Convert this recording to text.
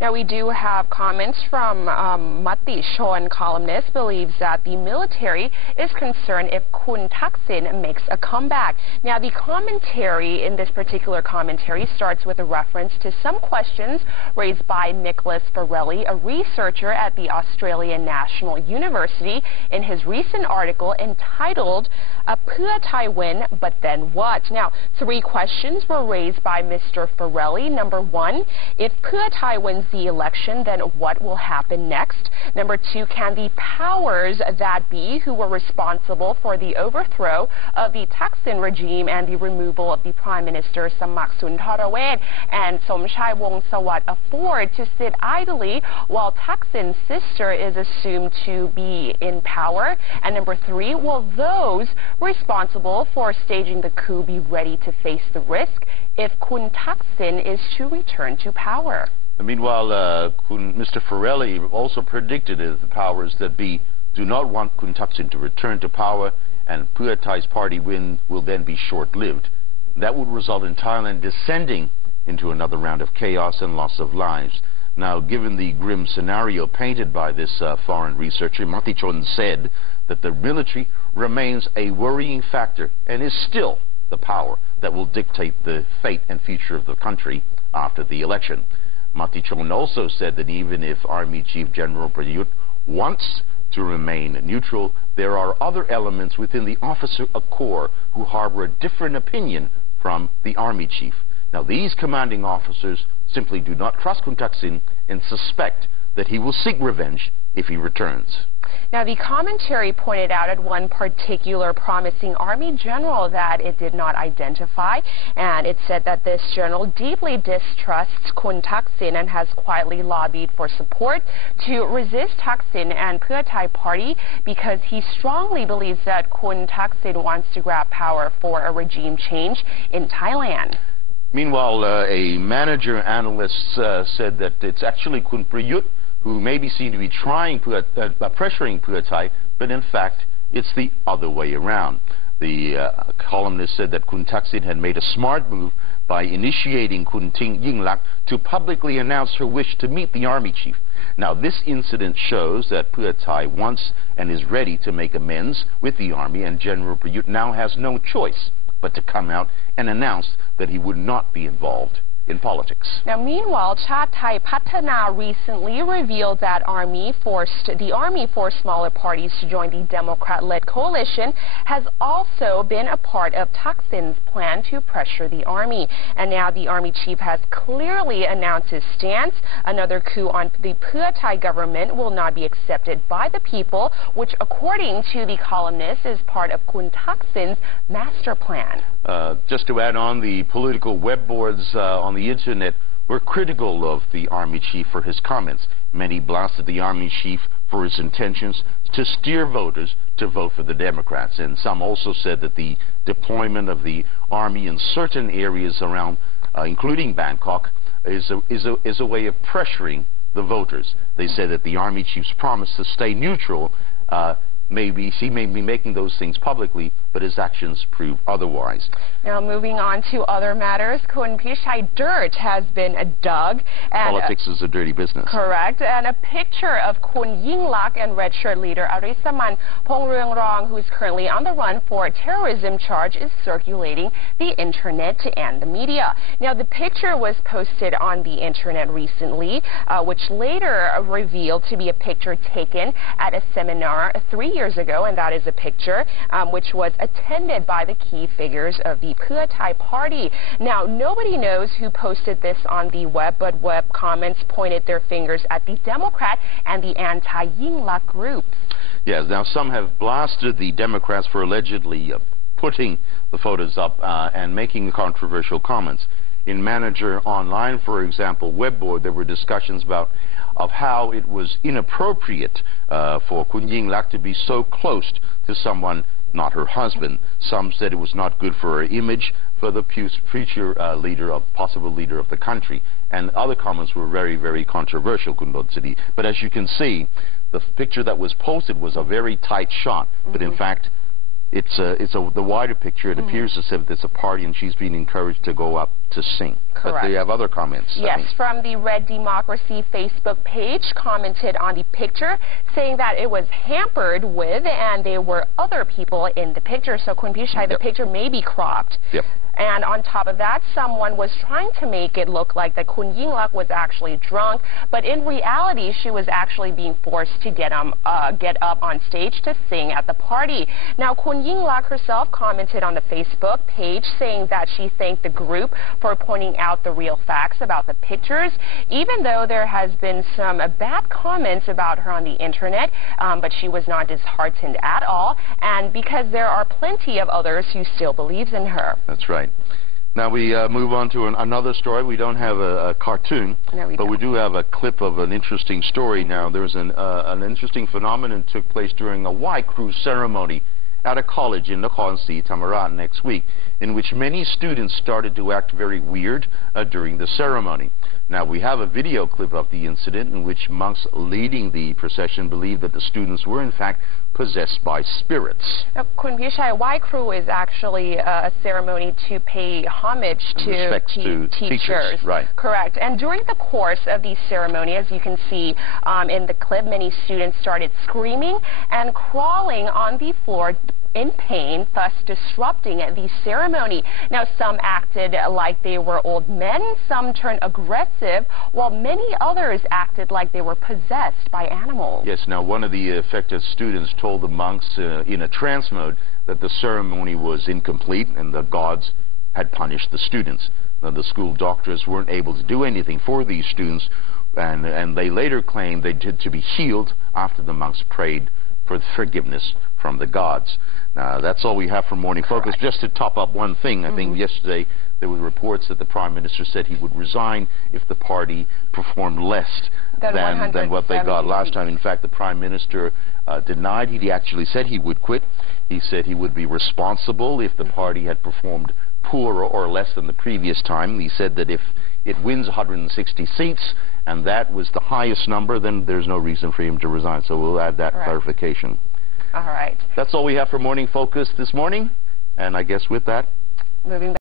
Now, we do have comments from Mati Chon columnist believes that the military is concerned if Kun Thaksin makes a comeback. Now, the commentary in this particular commentary starts with a reference to some questions raised by Nicholas Farrelly, a researcher at the Australian National University, in his recent article entitled Pheu Thai Win, But Then What? Now, 3 questions were raised by Mr. Farrelly. Number 1, if Pheu Thai wins the election, then what will happen next? Number 2, can the powers that be who were responsible for the overthrow of the Thaksin regime and the removal of the Prime Minister Samak Suntharawet and Somchai Wongsawat afford to sit idly while Thaksin's sister is assumed to be in power? And number 3, will those responsible for staging the coup be ready to face the risk if Kun Thaksin is to return to power? Meanwhile, Mr. Farrelly also predicted that the powers that be do not want Kun Thaksin to return to power, and Pheu Thai's party win will then be short-lived. That would result in Thailand descending into another round of chaos and loss of lives. Now, given the grim scenario painted by this foreign researcher, Mati Chon said that the military remains a worrying factor and is still the power that will dictate the fate and future of the country after the election. Mati Chon also said that even if Army Chief General Prayuth wants to remain neutral, there are other elements within the officer corps who harbor a different opinion from the Army Chief. Now, these commanding officers simply do not trust Kun Thaksin and suspect that he will seek revenge if he returns. Now, the commentary pointed out at one particular promising Army general that it did not identify, and it said that this general deeply distrusts Kun Thaksin and has quietly lobbied for support to resist Thaksin and Pheu Thai Party because he strongly believes that Kun Thaksin wants to grab power for a regime change in Thailand. Meanwhile, a manager analyst said that it's actually Kun Prayuth who maybe seem to be pressuring Pheu Thai, but in fact, it's the other way around. The columnist said that Kun Thaksin had made a smart move by initiating Kun Yingluck to publicly announce her wish to meet the army chief. Now, this incident shows that Pheu Thai wants and is ready to make amends with the army, and General Prayuth now has no choice but to come out and announce that he would not be involved in politics. Now, meanwhile, Chhat Thai Pathana recently revealed that the army forced smaller parties to join the Democrat-led coalition has also been a part of Thaksin's plan to pressure the army. And now the army chief has clearly announced his stance. Another coup on the Pheu Thai government will not be accepted by the people, which, according to the columnist, is part of Kun Thaksin's master plan. Just to add on, the political web boards on the internet were critical of the army chief for his comments. Many blasted the army chief for his intentions to steer voters to vote for the Democrats, and some also said that the deployment of the army in certain areas around, including Bangkok, is a way of pressuring the voters. They said that the army chief's promise to stay neutral he may be making those things publicly, but his actions prove otherwise. Now, moving on to other matters, Kun Pichai dirt has been dug. And politics is a dirty business. Correct. And a picture of Kun Yingluck and Red Shirt leader Arisaman Pongrungrong, who is currently on the run for a terrorism charge, is circulating the internet and the media. Now, the picture was posted on the internet recently, which later revealed to be a picture taken at a seminar 3 years ago, and that is a picture which was attended by the key figures of the Pheu Thai Party. Now, nobody knows who posted this on the web, but web comments pointed their fingers at the Democrat and the anti-Yingluck groups. Yes, now some have blasted the Democrats for allegedly putting the photos up and making controversial comments. In Manager Online, for example, Webboard, there were discussions of how it was inappropriate for Kun Yingluck to be so close to someone not her husband. Some said it was not good for her image, for the future possible leader of the country. And other comments were very, very controversial, Dolsinee. But as you can see, the picture that was posted was a very tight shot. But in fact, it's the wider picture. It appears as if there's a party and she's being encouraged to go up to sing. Correct. But they have other comments. Yes, from the Red Democracy Facebook page, commented on the picture, saying that it was hampered with, and there were other people in the picture. So, Kun Pichai, the picture may be cropped. Yep. And on top of that, someone was trying to make it look like that Kun Yingluck was actually drunk, but in reality, she was actually being forced to get up on stage to sing at the party. Now, Kun Yingluck herself commented on the Facebook page, saying that she thanked the group for pointing out the real facts about the pictures, even though there has been some bad comments about her on the internet, but she was not disheartened at all, and because there are plenty of others who still believes in her. That's right. Now we move on to another story. We don't have a cartoon, but we do have a clip of an interesting story. Now there's an interesting phenomenon took place during a Y Crew ceremony at a college in Nakhon Si Thammarat next week, in which many students started to act very weird during the ceremony. Now, we have a video clip of the incident in which monks leading the procession believed that the students were, in fact, possessed by spirits. Kun Pichai, Y Crew is actually a ceremony to pay homage to teachers. Right. Correct. And during the course of the ceremony, as you can see in the clip, many students started screaming and crawling on the floor in pain, thus disrupting the ceremony. Now, some acted like they were old men, some turned aggressive, while many others acted like they were possessed by animals. Yes, now one of the affected students told the monks in a trance mode that the ceremony was incomplete and the gods had punished the students. Now, the school doctors weren't able to do anything for these students, and they later claimed they did to be healed after the monks prayed for forgiveness from the gods. Now, that's all we have for Morning Focus. Just to top up one thing, I think yesterday there were reports that the Prime Minister said he would resign if the party performed less than what they got last time. In fact, the Prime Minister denied. He actually said he would quit. He said he would be responsible if the party had performed poorer or less than the previous time. He said that if it wins 160 seats, and that was the highest number, then there's no reason for him to resign. So we'll add that clarification. All right. That's all we have for Morning Focus this morning. And I guess with that, moving back.